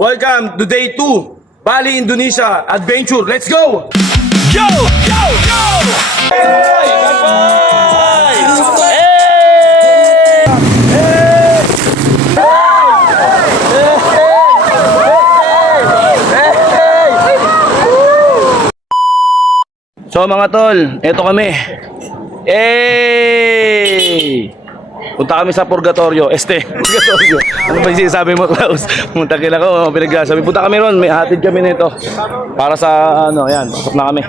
Welcome to day 2, Bali, Indonesia Adventure. Let's go! Yo! Yo! Yo! So mga tol, eto kami. Punta kami sa Purgatorio. Purgatorio. Ano ba yung sinasabi mo, Klaus? Punta kila ko, pinagsasabi. Punta kami ron, may hatid kami nito. Para sa, yan, pasok na kami.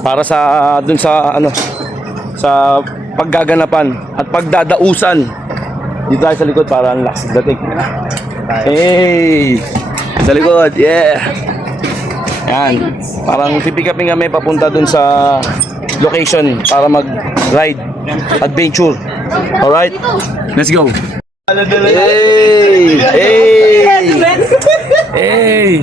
Para sa, dun sa, sa paggaganapan at pagdadausan. Dito tayo sa likod para ang lakas dating. Sa likod, yeah. Yan, parang pipikapin kami papunta dun sa location para mag-ride, adventure. Alright, let's go. Hey! Hey! Hey!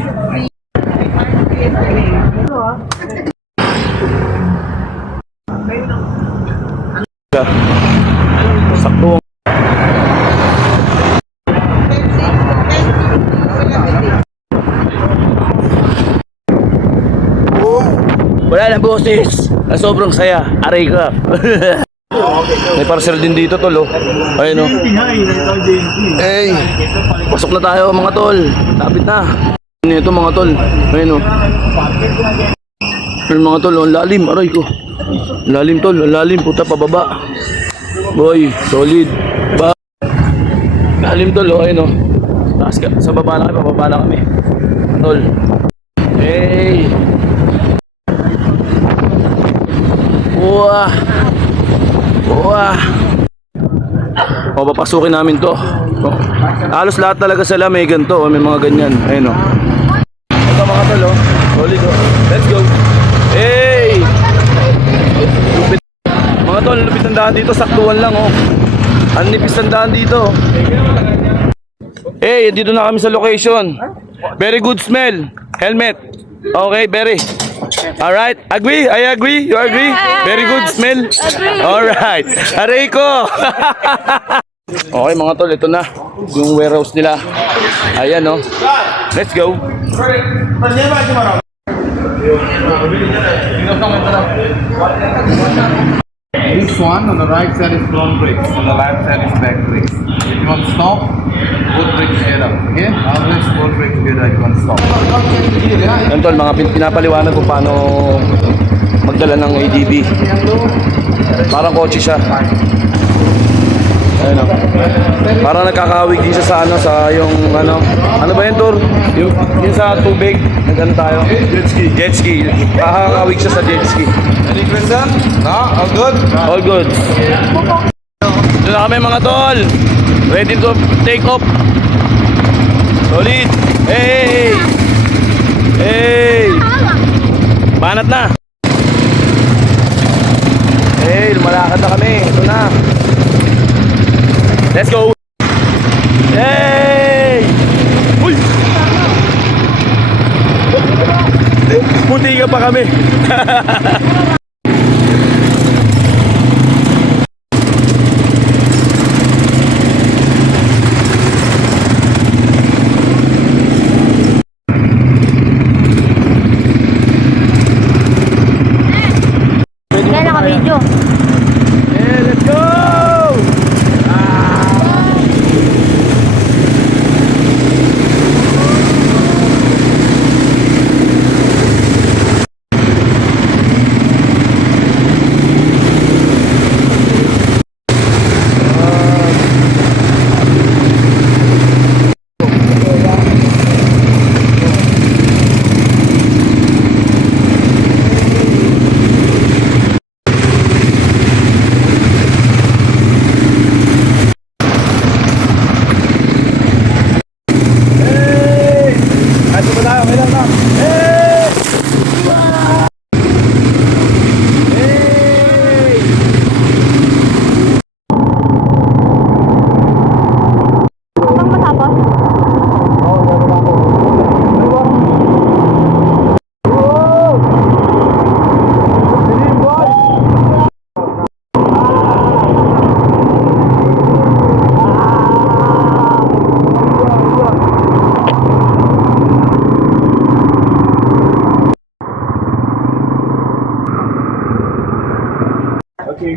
Sakto. Wala na boses. Sobrang saya. Aray ka. May parcel din dito, tol. Oh. Ayun, oh. Hey. Pasok na tayo, mga tol. Lapit na. Ito, mga tol. Ayun, oh. Ayun, mga tol. Oh. Lalim. Aray ko. Lalim, tol. Lalim. Puta, pababa. Boy, solid. Lalim, tol. Oh. Ayun, oh. Sa baba na kami. Pababa na kami. Tol. Hey. Wah. Wah. O, papasukin namin to. Oh. Halos lahat talaga sila may ganito. May mga ganyan. Ayun, o. Ito, mga tol, o. Solid, o. Let's go. Hey! Lupit. Mga tol, lupit ang daan dito. Saktuan lang, o. Ang nipis ang daan dito. Hey, dito na kami sa location. Very good smell. Helmet. Okay, very. Alright, agree? I agree? You agree? Very good smell? Alright, aray ko! Okay mga tol, ito na yung warehouse nila. Ayan, no. Let's go. This one on the right side is front brakes, on the left side is back brakes. If you want to stop, both brakes together. Okay? Always both brakes together if you want to stop. Yan tol, mga pinapaliwanag kung paano magdala ng ADB. Parang kotse siya. Ayun, no. Parang nagkakawig din siya sa sa yung ano ba yun, Tor? Yung sa tubig, nagano tayo? Jet ski. Jet ski. Kakakawig siya sa jet ski. Any question? No? All good? All good. Ito na kami mga tol. Ready to take off. Solid. Hey! Hey! Banat na. Hey, lumalakad na kami. Ito na. Let's go. Hey! Uy! Puti ka pa kami. Kaya naka-video. Yeah, let's go!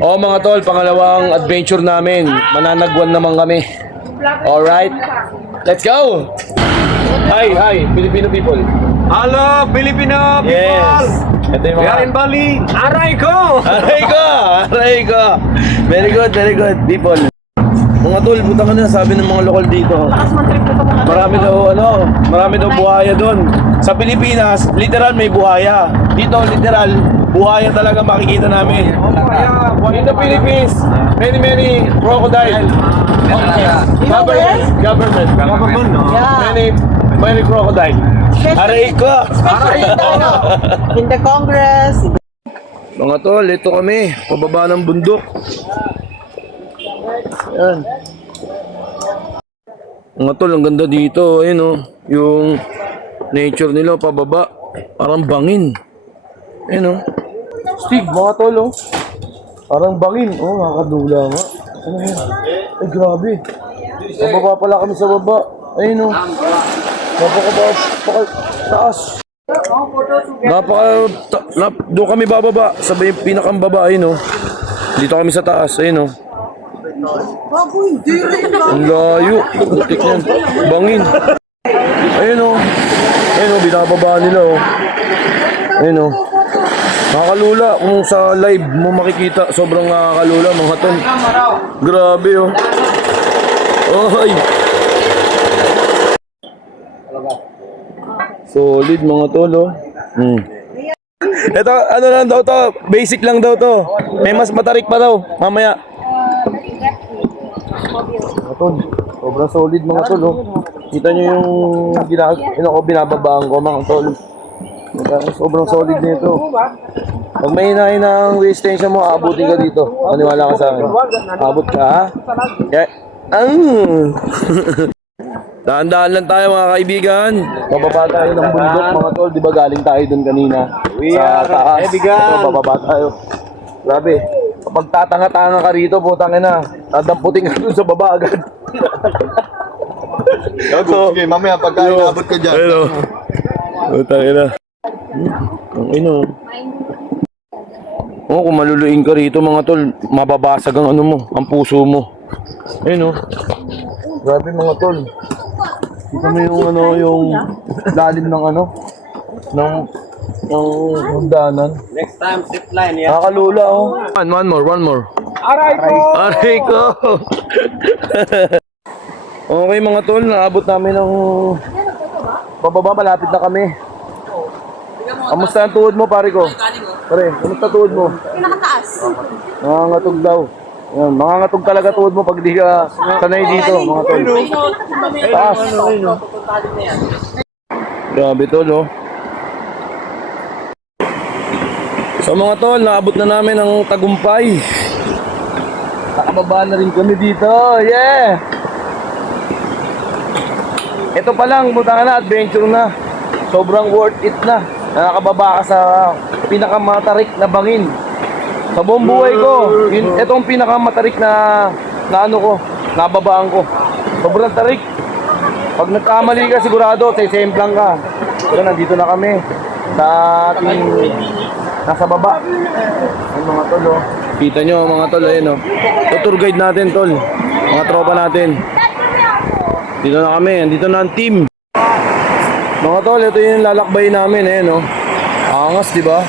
Oo mga tol, pangalawang adventure namin. Mananagwan naman kami. Alright, let's go! Hi, Filipino people. Hello, Filipino people. Yes. Ito yung We are in mga... Bali. Aray ko. Aray ko! Very good, people. Mga tol, buta ka na, sabi ng mga lokal dito. Marami daw buhaya doon. Sa Pilipinas, literal may buhaya. Dito, literal, buhaya talaga makikita namin. In the Philippines, many crocodile. Government. Many crocodile. Aray ko! In the Congress. Mga tol, ito kami, pababa ng bundok. Ayan. Mga tol, ang ganda dito. Ayun oh, yung nature nila pababa. Parang bangin. Ayun oh. Stig, mga tol oh. Parang bangin. Oh, nakakadula nga. Ano yun? Ay, grabe. Pababa pala kami sa baba. Ayun oh. Taas. Doon kami bababa sa pinakang baba. Ayun oh. Dito kami sa taas. Ayun oh. Ang layo. Putik yan. Bangin. Ayun o. Binababa nila o. Ayun o. Nakakalula. Kung sa live mo makikita, sobrang nakakalula mga ton. Grabe o. Ay. Solid mga tol o. Ito, ano lang daw to. Basic lang daw to. May mas matarik pa daw. Mamaya. Mga tol, sobrang solid mga tol oh. Kita nyo yung binababaan ko mga tol. Sobrang solid nito. Pag may hinahin ng resistensya mo, aabutin ka dito. Maniwala ka sa akin. Abot ka ha? Yeah. Daan-daan lang tayo mga kaibigan. Bababa tayo ng bundok mga tol. Di ba galing tayo dun kanina? Sa taas. Bababa tayo. Grabe. Kapag tatanga-tanga ka rito, putang ina, dadamputin ka dun sa baba agad. Sige, mamaya pagka inabot ka dyan. Hello. Putang ina. Ang ino. Oh, kung maluluin ka rito mga tol, mababasag ang ano mo, ang puso mo. Ayun oh. Grabe mga tol. Kita mo yung ano, yung lalim ng ano, ng hagdanan. Next time, zip line, yeah. Nakakalula oh. One more. Aray ko! Okay mga tol, naabot namin ng pababa, malapit na kami. Kamusta ang tuhod mo pare ko? Pare, kamusta tuhod mo? Pinakataas. Nangangatog daw. Yan, mangangatog talaga tuhod mo pag di ka sanay dito mga tol. Taas. Grabe tol oh. So mga tol, naabot na namin ang tagumpay. Nakababa na rin kami dito. Yeah! Ito pa lang, buta na, adventure na. Sobrang worth it na. Nakakababa ka sa pinakamatarik na bangin. Sa buong buhay ko, itong pinakamatarik na ano ko, nababaan ko. Sobrang tarik. Pag nagkamali ka, sigurado, sesemplang ka. So, nandito na kami sa ating nasa baba. Ang mga tol, oh. Kita nyo mga tol, ayun oh. Ito tour guide natin tol. Mga tropa natin. Dito na kami, andito na ang team. Mga tol, ito yung lalakbay namin, ayun oh. Angas, di ba?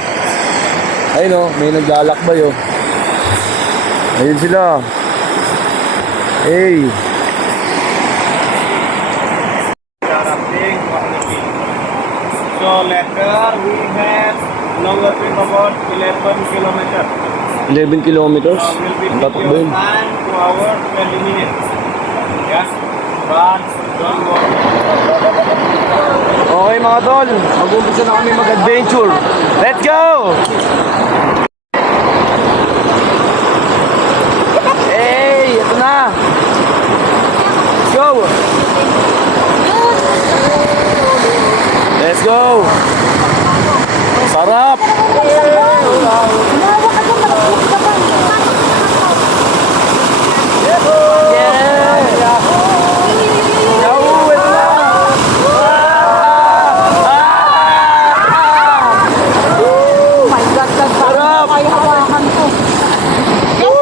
Ayun oh, may naglalakbay oh. Ayun sila. Hey. So later we have longer trip about 11 kilometers. 11 kilometers? Will be Ang take tatakbo your yun. time 2 hours 20 minutes. Yeah, but don't worry. Okay mga tol, mag-umpisa na kami mag-adventure. Let's go! Hey, ito na! Let's go! Let's go! Sarap! Oh my God, kaya hawakan ko. Yan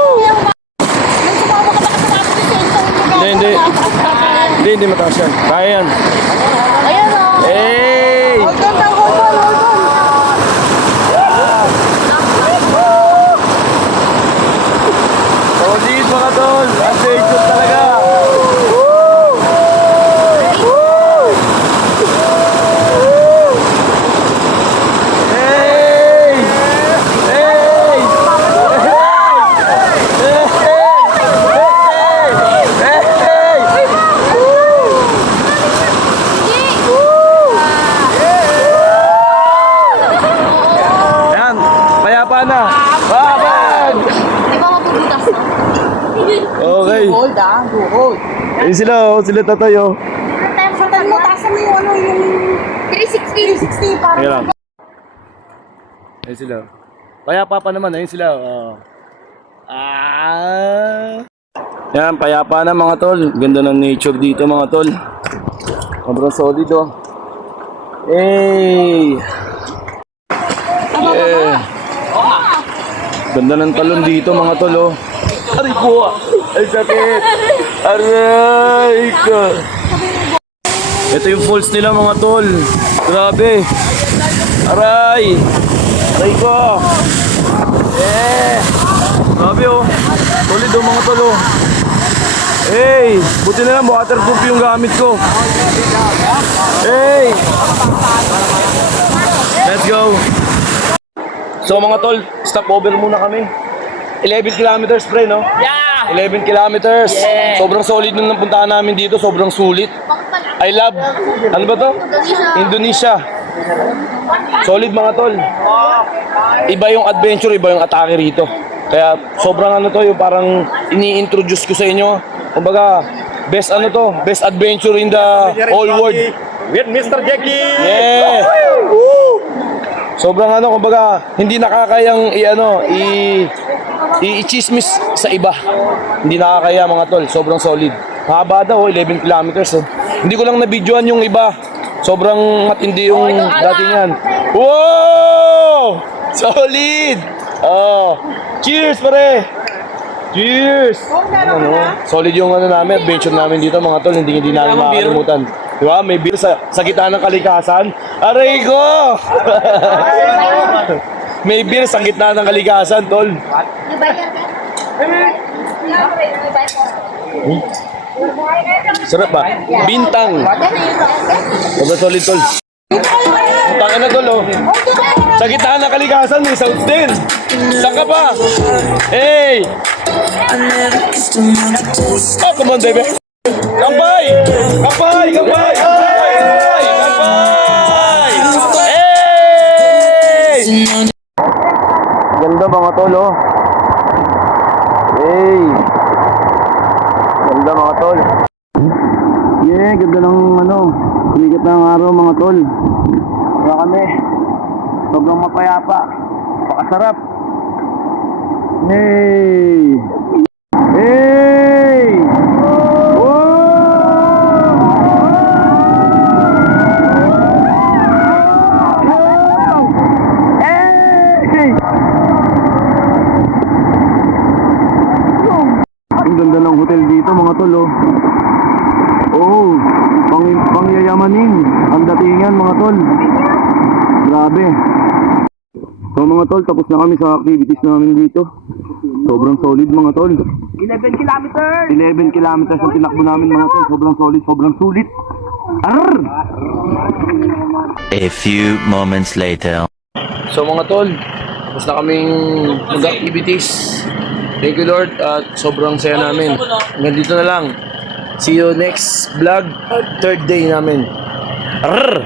hindi mataas yan. Kaya yan. Ayan o. Hey! Hold on, hold on, hold on. Solid mga tol. Adventure talaga. Hey! Hey! Ayan, payapa na. Babag! Di ba mapubutas na? Okay. Hold ah, go hold. Ayun sila, oh. Sila tatayo. Satan mo, tasan mo yung ano, yung 360. 360 para Ayun lang. Ayun sila. Payapa pa naman, ayun sila. Oh. Yan, payapa na mga tol. Ganda ng nature dito mga tol. Sobrang solid oh. Hey! Yeah. Ganda ng talon dito mga tol oh. Aray po! Ay sakit! Aray ko! Ito yung falls nila mga tol. Grabe! Aray! Aray ko! Eh! Grabe oh! Solid oh mga tol oh. Hey! Buti na lang waterproof yung gamit ko. Hey! Let's go! So mga tol, stop over muna kami. 11 kilometers pre, no? Yeah! 11 kilometers. Yeah. Sobrang solid nung napuntahan namin dito. Sobrang sulit. I love, ano ba to? Indonesia. Solid mga tol. Iba yung adventure, iba yung atake rito. Kaya sobrang ano to, yung parang ini-introduce ko sa inyo. Kumbaga, best ano to, best adventure in the whole world. With Mr. Jackie! Yeah! Sobrang ano, kumbaga, hindi nakakayang i-chismis sa iba. Hindi nakakaya mga tol, sobrang solid. Haba daw, 11 kilometers. Hindi ko lang na-videoan yung iba. Sobrang matindi yung dati niyan. Wow! Solid! Oh, cheers pare! Cheers! Ano, solid yung ano namin, adventure namin dito mga tol, hindi namin makakalimutan. Di ba? May beer sa gitna ng kalikasan. Aray ko! May beer sa gitna ng kalikasan, tol. Sarap ba? Bintang. Sobrang solid, tol. Bintang na, tol, oh. Sa gitna ng kalikasan, may sounds din. Saan ka pa? Hey! Oh, come on, baby. Kampay! Kampay! Kampay! Kampay! Kampay! Hey! Ganda mga tol, oh. Hey! Ganda mga tol. Yeah, ganda ng ano, kumikat ng araw mga tol. Wala kami. Sobrang mapayapa. Pakasarap. Hey! Hey! Ang ganda ng hotel dito mga tol oh. Oh, pangyayamanin ang datingan mga tol. Grabe. So mga tol, tapos na kami sa activities namin dito. Sobrang solid mga tol. 11 kilometers. 11 kilometers ang tinakbo namin mga tol. Sobrang solid, sobrang sulit. Arr! A few moments later. So mga tol, tapos na kaming mag-activities. Thank you Lord at sobrang saya namin. Hanggang dito na lang. See you next vlog, third day namin. Arr!